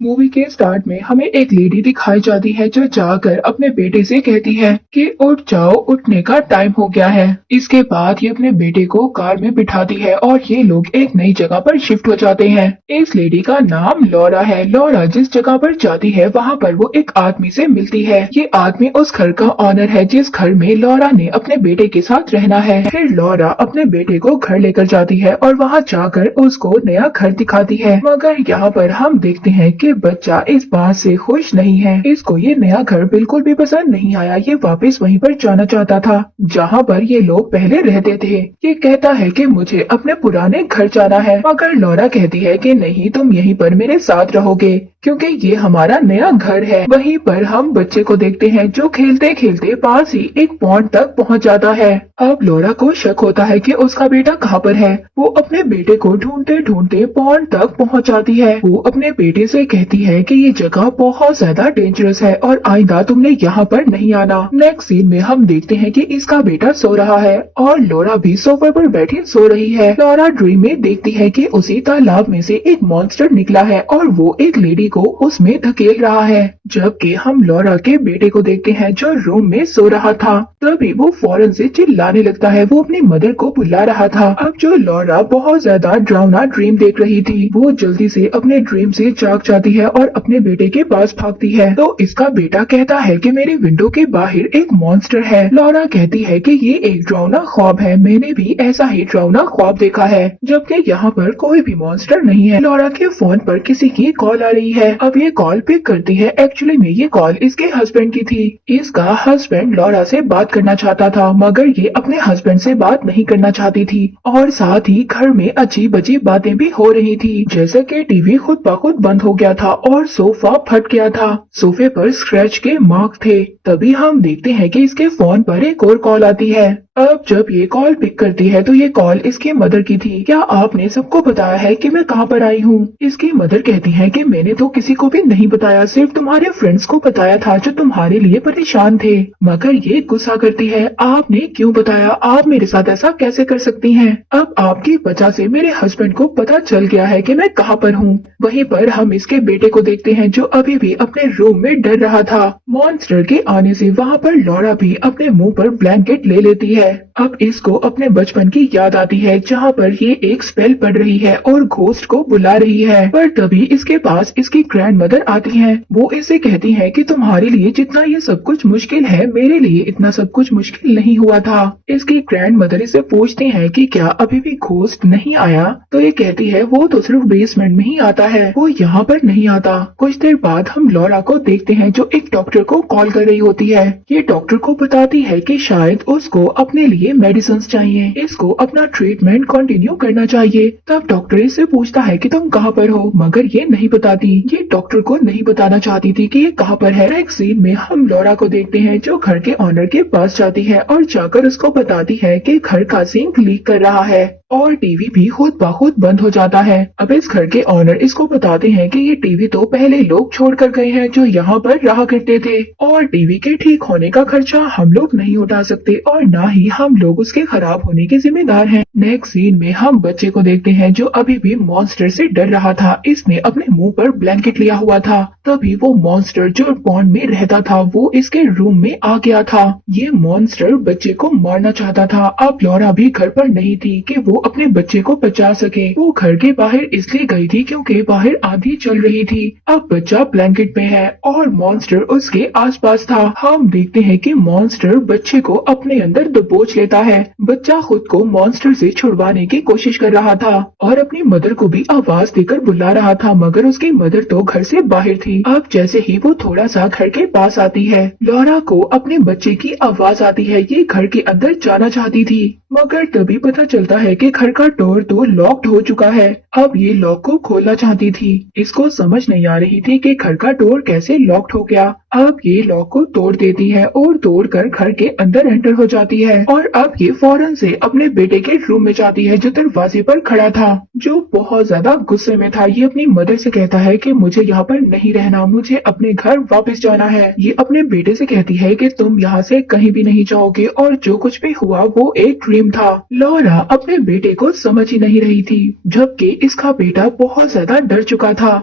Movie के start में हमें एक लेडी दिखाई जाती है जो जाकर अपने बेटे से कहती है कि उठ जाओ, उठने का टाइम हो गया है। इसके बाद ये अपने बेटे को कार में बिठाती है और ये लोग एक नई जगह पर शिफ्ट हो जाते हैं। इस लेडी का नाम लॉरा है। लॉरा जिस जगह पर जाती है वहाँ पर वो एक आदमी से मिलती है। ये आदमी उस घर का ऑनर है जिस घर में लॉरा ने अपने बेटे के साथ रहना है। फिर लॉरा अपने बेटे को घर लेकर जाती है और वहाँ जाकर उसको नया घर दिखाती है। मगर यहाँ पर हम देखते हैं कि बच्चा इस बात से खुश नहीं है। इसको ये नया घर बिल्कुल भी पसंद नहीं आया। ये वापस वहीं पर जाना चाहता था जहाँ पर ये लोग पहले रहते थे। ये कहता है कि मुझे अपने पुराने घर जाना है, मगर लॉरा कहती है कि नहीं, तुम यहीं पर मेरे साथ रहोगे क्योंकि ये हमारा नया घर है। वहीं पर हम बच्चे को देखते हैं जो खेलते खेलते पास ही एक पॉन्ड तक पहुँच जाता है। अब लॉरा को शक होता है कि उसका बेटा कहाँ पर है। वो अपने बेटे को ढूंढते ढूंढते पॉन्ड तक पहुँच जाती है। वो अपने बेटे से कहती है कि ये जगह बहुत ज्यादा डेंजरस है और आइंदा तुमने यहाँ पर नहीं आना। नेक्स्ट सीन में हम देखते हैं कि इसका बेटा सो रहा है और लॉरा भी सोफे पर बैठी सो रही है। लॉरा ड्रीम में देखती है कि उसी तालाब में से एक मॉन्स्टर निकला है और वो एक लेडी को उसमें धकेल रहा है। जबकि हम लॉरा के बेटे को देखते हैं जो रूम में सो रहा था। तभी वो फौरन से चिल्लाने लगता है। वो अपनी मदर को बुला रहा था। अब जो लॉरा बहुत ज्यादा डरावना ड्रीम देख रही थी, वो जल्दी से अपने ड्रीम से जाग जाती है और अपने बेटे के पास भागती है। तो इसका बेटा कहता है कि मेरी विंडो के बाहर एक मॉन्स्टर है। लॉरा कहती है कि ये एक डरावना ख्वाब है, मैंने भी ऐसा ही डरावना ख्वाब देखा है, जबकि यहाँ पर कोई भी मॉन्स्टर नहीं है। लॉरा के फोन पर किसी की कॉल आ रही है। अब ये कॉल पिक करती है। एक्चुअली में ये कॉल इसके हस्बैंड की थी। इसका हस्बैंड लॉरा से बात करना चाहता था, मगर ये अपने हस्बैंड से बात नहीं करना चाहती थी। और साथ ही घर में अजीब अजीब बातें भी हो रही थी, जैसे कि टीवी खुद ब खुद बंद हो गया था और सोफा फट गया था। सोफे पर स्क्रैच के मार्क थे। तभी हम देखते हैं कि इसके फोन पर एक और कॉल आती है। अब जब ये कॉल पिक करती है तो ये कॉल इसकी मदर की थी। क्या आपने सबको बताया है कि मैं कहाँ पर आई हूँ? इसकी मदर कहती है कि मैंने तो किसी को भी नहीं बताया, सिर्फ तुम्हारे फ्रेंड्स को बताया था जो तुम्हारे लिए परेशान थे। मगर ये गुस्सा करती है, आपने क्यों बताया? आप मेरे साथ ऐसा कैसे कर सकती हैं? अब आपकी वजह से मेरे हस्बैंड को पता चल गया है कि मैं कहाँ पर हूँ। वहीं पर हम इसके बेटे को देखते हैं जो अभी भी अपने रूम में डर रहा था। मॉन्स्टर के आने से वहाँ पर लॉरा भी अपने मुंह पर ब्लैंकेट ले लेती है। अब इसको अपने बचपन की याद आती है जहाँ पर ये एक स्पेल पढ़ रही है और घोस्ट को बुला रही है। पर तभी इसके पास इसकी ग्रैंड मदर आती हैं। वो इसे कहती है कि तुम्हारे लिए जितना ये सब कुछ मुश्किल है, मेरे लिए इतना सब कुछ मुश्किल नहीं हुआ था। इसकी ग्रैंड मदर इसे पूछती है कि क्या अभी भी घोस्ट नहीं आया? तो ये कहती है वो तो सिर्फ बेसमेंट में ही आता है, वो यहाँ पर नहीं आता। कुछ देर बाद हम लॉरा को देखते हैं जो एक डॉक्टर को कॉल कर रही होती है। ये डॉक्टर को बताती है कि शायद उसको अपने लिए मेडिसिन चाहिए, इसको अपना ट्रीटमेंट कंटिन्यू करना चाहिए। तब डॉक्टर इससे पूछता है कि तुम कहाँ पर हो, मगर ये नहीं बताती। ये डॉक्टर को नहीं बताना चाहती थी कि ये कहाँ पर है। नेक्स्ट सीन में हम लॉरा को देखते हैं जो घर के ऑनर के पास जाती है और जाकर उसको बताती है कि घर का सिंक लीक कर रहा है और टीवी भी खुद ब खुद बंद हो जाता है। अब इस घर के ऑनर इसको बताते हैं कि ये टीवी तो पहले लोग छोड़ कर गए हैं जो यहाँ पर रहा करते थे और टीवी के ठीक होने का खर्चा हम लोग नहीं उठा सकते और न ही हम लोग उसके खराब होने के जिम्मेदार हैं। नेक्स्ट सीन में हम बच्चे को देखते हैं जो अभी भी मॉन्स्टर से डर रहा था। इसने अपने मुंह पर ब्लैंकेट लिया हुआ था। तभी वो मॉन्स्टर जो पॉन्ड में रहता था वो इसके रूम में आ गया था। ये मॉन्स्टर बच्चे को मारना चाहता था। अब लॉरा भी घर पर नहीं थी कि वो अपने बच्चे को बचा सके। वो घर के बाहर इसलिए गई थी क्योंकि बाहर आंधी चल रही थी। अब बच्चा ब्लैंकेट में है और मॉन्स्टर उसके आसपास था। हम देखते हैं कि मॉन्स्टर बच्चे को अपने अंदर दबोच लेता है। बच्चा खुद को मॉन्स्टर से छुड़वाने की कोशिश कर रहा था और अपनी मदर को भी आवाज देकर बुला रहा था, मगर उसकी मदर तो घर से बाहर थी। अब जैसे ही वो थोड़ा सा घर के पास आती है, लॉरा को अपने बच्चे की आवाज आती है। ये घर के अंदर जाना चाहती थी, मगर तभी पता चलता है कि घर का डोर तो लॉक्ड हो चुका है। अब ये लॉक को खोलना चाहती थी। इसको समझ नहीं आ रही थी कि घर का डोर कैसे लॉक्ड हो गया। अब ये लॉक को तोड़ देती है और तोड़कर घर के अंदर एंटर हो जाती है और अब ये फौरन से अपने बेटे के रूम में जाती है जो दरवाजे पर खड़ा था, जो बहुत ज्यादा गुस्से में था। ये अपनी मदर से कहता है कि मुझे यहाँ पर नहीं रहना, मुझे अपने घर वापस जाना है। ये अपने बेटे से कहती है कि तुम यहाँ से कहीं भी नहीं जाओगे और जो कुछ भी हुआ वो एक ड्रीम था। लॉरा अपने बेटे को समझ ही नहीं रही थी, जबकि इसका बेटा बहुत ज्यादा डर चुका था।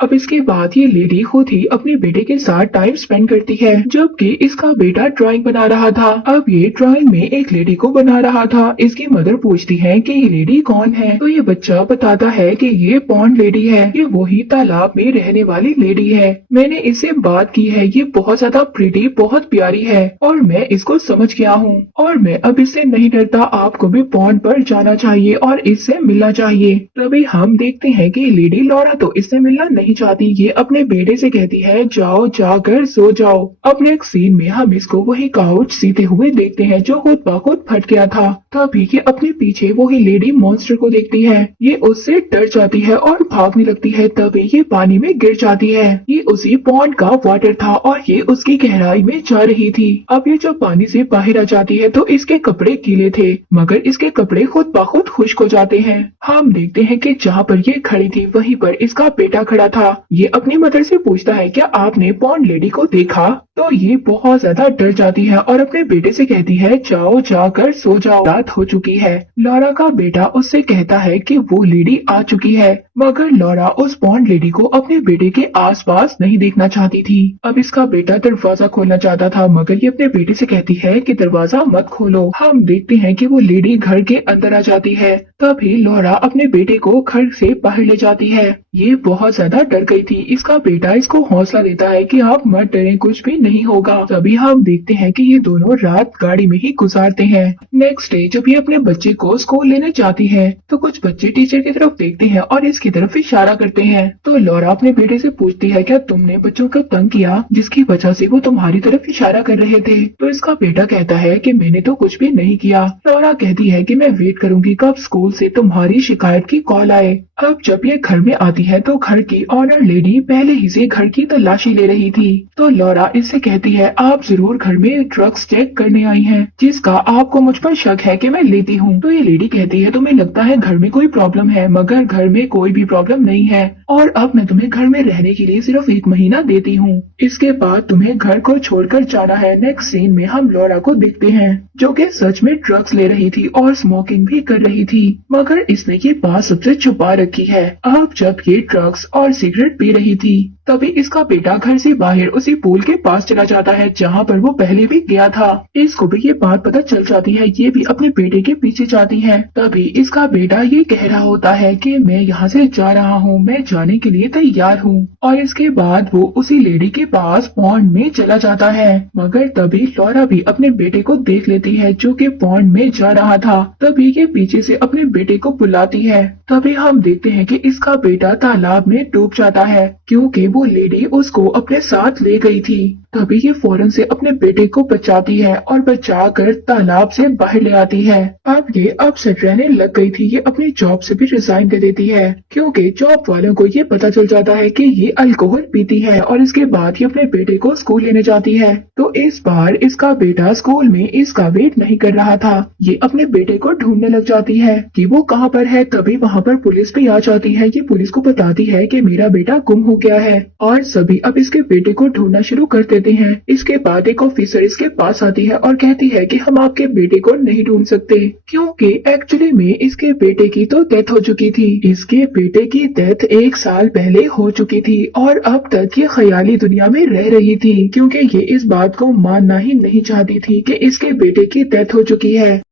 अब इसके बाद ये लेडी खुद ही अपने बेटे के साथ टाइम स्पेंड करती है, जबकि इसका बेटा ड्राइंग बना रहा था। अब ये ड्राइंग में एक लेडी को बना रहा था। इसकी मदर पूछती है कि ये लेडी कौन है, तो ये बच्चा बताता है कि ये पॉन्ड लेडी है, ये वही तालाब में रहने वाली लेडी है। मैंने इससे बात की है, ये बहुत ज्यादा प्रिटी, बहुत प्यारी है और मैं इसको समझ गया हूँ और मैं अब इससे नहीं डरता। आपको भी पॉन्ड पर जाना चाहिए और इससे मिलना चाहिए। तभी हम देखते हैं कि लेडी लॉरा तो इससे मिलना नहीं चाहती। ये अपने बेटे से कहती है, जाओ जाकर सो जाओ। अब नेक्स्ट सीन में हम इसको वही काउच सीते हुए देखते हैं जो खुद ब खुद फट गया था। तभी ये अपने पीछे वही लेडी मॉन्स्टर को देखती है। ये उससे डर जाती है और भागने लगती है। तभी ये पानी में गिर जाती है। ये उसी पॉन्ड का वाटर था और ये उसकी गहराई में जा रही थी। अब ये जब पानी से बाहर आ जाती है तो इसके कपड़े गीले थे, मगर इसके कपड़े खुद ब खुद खुश्क हो जाते हैं। हम देखते हैं कि जहाँ पर ये खड़ी थी वहीं पर इसका बेटा खड़ा था। ये अपनी मदर से पूछता है, क्या आपने पॉन्ड लेडी को देखा? तो ये बहुत ज्यादा डर जाती है और अपने बेटे से कहती है, जाओ जाकर सो जाओ, रात हो चुकी है। लॉरा का बेटा उससे कहता है कि वो लेडी आ चुकी है, मगर लॉरा उस पॉन्ड लेडी को अपने बेटे के आसपास नहीं देखना चाहती थी। अब इसका बेटा दरवाजा खोलना चाहता था, मगर ये अपने बेटे से कहती है कि दरवाजा मत खोलो। हम देखते हैं कि वो लेडी घर के अंदर आ जाती है। तभी लॉरा अपने बेटे को घर से बाहर ले जाती है। ये बहुत ज्यादा डर गई थी। इसका बेटा इसको हौसला देता है कि आप मत डरें, कुछ भी नहीं होगा। तभी हम देखते हैं कि ये दोनों रात गाड़ी में ही गुजारते हैं। नेक्स्ट डे जब ये अपने बच्चे को स्कूल लेने जाती है तो कुछ बच्चे टीचर की तरफ देखते हैं और इसकी तरफ इशारा करते हैं। तो लॉरा अपने बेटे से पूछती है, क्या तुमने बच्चों को तंग किया जिसकी वजह से वो तुम्हारी तरफ इशारा कर रहे थे? तो इसका बेटा कहता है कि मैंने तो कुछ भी नहीं किया। लॉरा कहती है कि मैं वेट करूंगी कब स्कूल से तुम्हारी शिकायत की कॉल आए। अब जब ये घर में आती है तो घर की ऑनर लेडी पहले ही से घर की तलाशी ले रही थी। तो लॉरा इससे कहती है, आप जरूर घर में ड्रग्स चेक करने आई हैं, जिसका आपको मुझ पर शक है कि मैं लेती हूँ। तो ये लेडी कहती है, तुम्हें लगता है घर में कोई प्रॉब्लम है, मगर घर में कोई भी प्रॉब्लम नहीं है और अब मैं तुम्हें घर में रहने के लिए सिर्फ 1 महीना देती हूँ। इसके बाद तुम्हें घर को छोड़कर जाना है। नेक्स्ट सीन में हम लॉरा को देखते हैं जो कि सच में ड्रग्स ले रही थी और स्मोकिंग भी कर रही थी, मगर इसने ये बात सबसे छुपा रखी है। अब जब ये ड्रग्स और सिगरेट पी रही थी तभी इसका बेटा घर से बाहर उसी पूल के पास चला जाता है जहाँ पर वो पहले भी गया था। इसको भी ये बात पता चल जाती है। ये भी अपने बेटे के पीछे जाती है। तभी इसका बेटा ये कह रहा होता है कि मैं यहाँ से जा रहा हूँ, मैं जाने के लिए तैयार हूँ। और इसके बाद वो उसी लेडी के पास पॉन्ड में चला जाता है, मगर तभी लॉरा भी अपने बेटे को देख लेती है जो कि पॉन्ड में जा रहा था। तभी ये पीछे से अपने बेटे को बुलाती है। तभी हम देखते हैं कि इसका बेटा तालाब में डूब जाता है क्योंकि वो लेडी उसको अपने साथ ले गई थी। तभी ये फौरन से अपने बेटे को बचाती है और बचाकर तालाब से बाहर ले आती है। अब ये अपसेट रहने लग गई थी। ये अपनी जॉब से भी रिजाइन दे देती है क्योंकि जॉब वालों को ये पता चल जाता है कि ये अल्कोहल पीती है और इसके बाद ये अपने बेटे को स्कूल लेने जाती है। तो इस बार इसका बेटा स्कूल में इसका वेट नहीं कर रहा था। ये अपने बेटे को ढूंढने लग जाती है कि वो कहाँ पर है। तभी वहाँ पर पुलिस भी आ जाती है। ये पुलिस को बताती है कि मेरा बेटा गुम हो गया है और सभी अब इसके बेटे को ढूंढना शुरू कर देते हैं। इसके बाद एक ऑफिसर इसके पास आती है और कहती है कि हम आपके बेटे को नहीं ढूंढ सकते क्योंकि एक्चुअली में इसके बेटे की तो डेथ हो चुकी थी। इसके बेटे की डेथ 1 साल पहले हो चुकी थी और अब तक ये ख्याली दुनिया में रह रही थी क्योंकि ये इस बात को मानना ही नहीं चाहती थी कि इसके बेटे की डेथ हो चुकी है।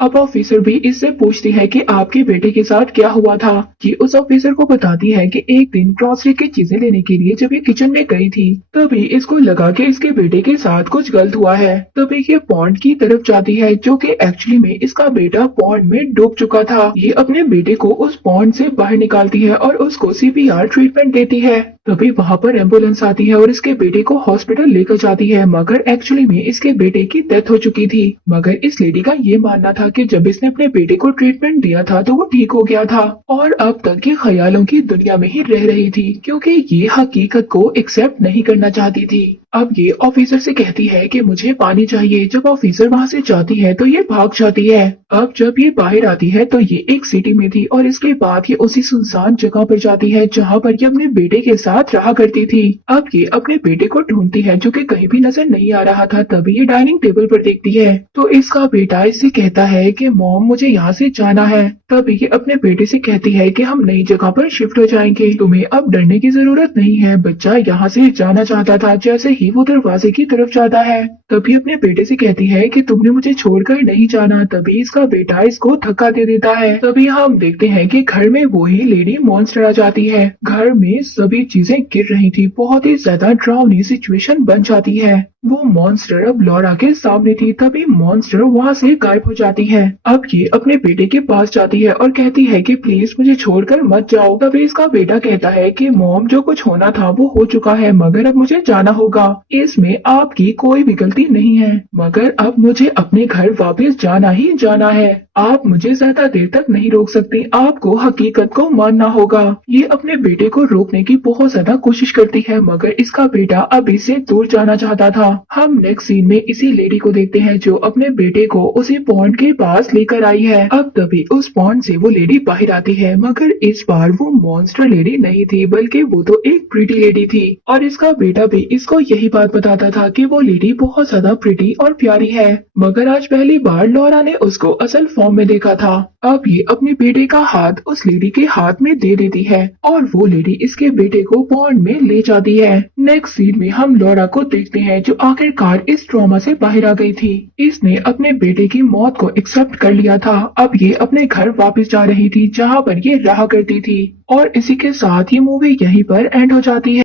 अब ऑफिसर भी इससे पूछती है कि आपके बेटे के साथ क्या हुआ था। ये उस ऑफिसर को बताती है कि एक दिन ग्रोसरी की चीजें लेने के लिए जब ये किचन में गई थी तभी इसको लगा कि इसके बेटे के साथ कुछ गलत हुआ है। तभी ये पॉन्ड की तरफ जाती है जो कि एक्चुअली में इसका बेटा पॉन्ड में डूब चुका था। ये अपने बेटे को उस पॉन्ड से बाहर निकालती है और उसको CPR ट्रीटमेंट देती है। तभी वहाँ पर एम्बुलेंस आती है और इसके बेटे को हॉस्पिटल लेकर जाती है, मगर एक्चुअली में इसके बेटे की डेथ हो चुकी थी। मगर इस लेडी का ये मानना था कि जब इसने अपने बेटे को ट्रीटमेंट दिया था तो वो ठीक हो गया था और अब तक ये ख्यालों की दुनिया में ही रह रही थी क्योंकि ये हकीकत को एक्सेप्ट नहीं करना चाहती थी। अब ये ऑफिसर से कहती है कि मुझे पानी चाहिए। जब ऑफिसर वहाँ से जाती है तो ये भाग जाती है। अब जब ये बाहर आती है तो ये एक सिटी में थी और इसके बाद ये उसी सुनसान जगह पर जाती है जहाँ पर ये अपने बेटे के साथ रहा करती थी। अब ये अपने बेटे को ढूंढती है जो कि कहीं भी नजर नहीं आ रहा था। तभी ये डाइनिंग टेबल पर देखती है तो इसका बेटा इससे कहता है कि मॉम मुझे यहाँ से जाना है। तभी ये अपने बेटे से कहती है कि हम नई जगह पर शिफ्ट हो जाएंगे, तुम्हें अब डरने की जरूरत नहीं है। बच्चा यहाँ से जाना चाहता था। जैसे ही वो दरवाजे की तरफ जाता है तभी अपने बेटे से कहती है कि तुमने मुझे छोड़कर नहीं जाना। तभी इसका बेटा इसको धक्का दे देता है। तभी हम देखते हैं कि घर में वही लेडी मॉन्स्टर आ जाती है। घर में सभी चीजें गिर रही थी। बहुत ही ज्यादा डरावनी सिचुएशन बन जाती है। वो मॉन्स्टर अब लॉरा के सामने थी। तभी मॉन्स्टर वहाँ से गायब हो जाती है। अब ये अपने बेटे के पास जाती है और कहती है कि प्लीज मुझे छोड़कर मत जाओ। तभी इसका बेटा कहता है कि मॉम जो कुछ होना था वो हो चुका है, मगर अब मुझे जाना होगा। इसमें आपकी कोई भी गलती नहीं है, मगर अब मुझे अपने घर वापस जाना ही जाना है। आप मुझे ज्यादा देर तक नहीं रोक सकते। आपको हकीकत को मानना होगा। ये अपने बेटे को रोकने की बहुत ज्यादा कोशिश करती है, मगर इसका बेटा अभी से दूर जाना चाहता था। हम नेक्स्ट सीन में इसी लेडी को देखते हैं जो अपने बेटे को उसी पॉन्ड के पास लेकर आई है। अब तभी उस पॉन्ड से वो लेडी बाहर आती है, मगर इस बार वो मॉन्स्टर लेडी नहीं थी, बल्कि वो तो एक प्रिटी लेडी थी। और इसका बेटा भी इसको यही बात बताता था कि वो लेडी बहुत ज्यादा प्रिटी और प्यारी है, मगर आज पहली बार लॉरा ने उसको असल फॉर्म में देखा था। अब ये अपने बेटे का हाथ उस लेडी के हाथ में दे देती है और वो लेडी इसके बेटे को पॉन्ड में ले जाती है। नेक्स्ट सीन में हम लॉरा को देखते हैं जो आखिरकार इस ट्रॉमा से बाहर आ गई थी। इसने अपने बेटे की मौत को एक्सेप्ट कर लिया था। अब ये अपने घर वापस जा रही थी जहाँ पर ये रहा करती थी। और इसी के साथ ये मूवी यहीं पर एंड हो जाती है।